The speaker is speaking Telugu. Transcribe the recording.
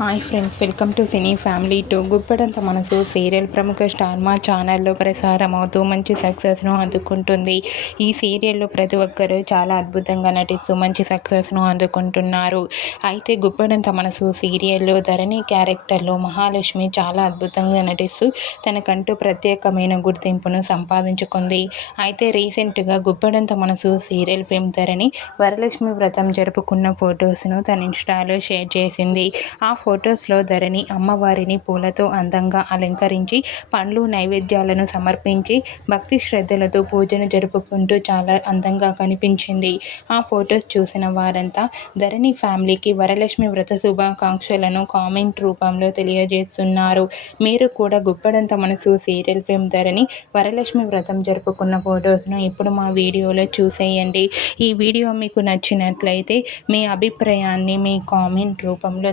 Hi friends welcome to Cine Family to Guppedantha మనసు సీరియల్ ప్రముఖ స్టార్ మా ఛానల్లో ప్రసారం అవుతూ మంచి సక్సెస్ను అందుకుంటుంది. ఈ సీరియల్లో ప్రతి ఒక్కరూ చాలా అద్భుతంగా నటిస్తూ మంచి సక్సెస్ను అందుకుంటున్నారు. అయితే గుప్పడంత మనసు సీరియల్లో ధరణి క్యారెక్టర్లో మహాలక్ష్మి చాలా అద్భుతంగా నటిస్తూ తనకంటూ ప్రత్యేకమైన గుర్తింపును సంపాదించుకుంది. అయితే రీసెంట్గా గుప్పడంత మనసు సీరియల్ ఫేమ్ ధరణి వరలక్ష్మి వ్రతం జరుపుకున్న ఫొటోస్ను తన ఇన్స్టాలో షేర్ చేసింది. ఆ ఫొటోస్లో ధరణి అమ్మవారిని పూలతో అందంగా అలంకరించి పండ్లు నైవేద్యాలను సమర్పించి భక్తి శ్రద్ధలతో పూజను జరుపుకుంటూ చాలా అందంగా కనిపించింది. ఆ ఫొటోస్ చూసిన వారంతా ధరణి ఫ్యామిలీకి వరలక్ష్మి వ్రత శుభాకాంక్షలను కామెంట్ రూపంలో తెలియజేస్తున్నారు. మీరు కూడా గుప్పడంత మనసు సీరియల్ ఫేమ్ ధరణి వరలక్ష్మి వ్రతం జరుపుకున్న ఫొటోస్ను ఇప్పుడు మా వీడియోలో చూసేయండి. ఈ వీడియో మీకు నచ్చినట్లయితే మీ అభిప్రాయాన్ని మీ కామెంట్ రూపంలో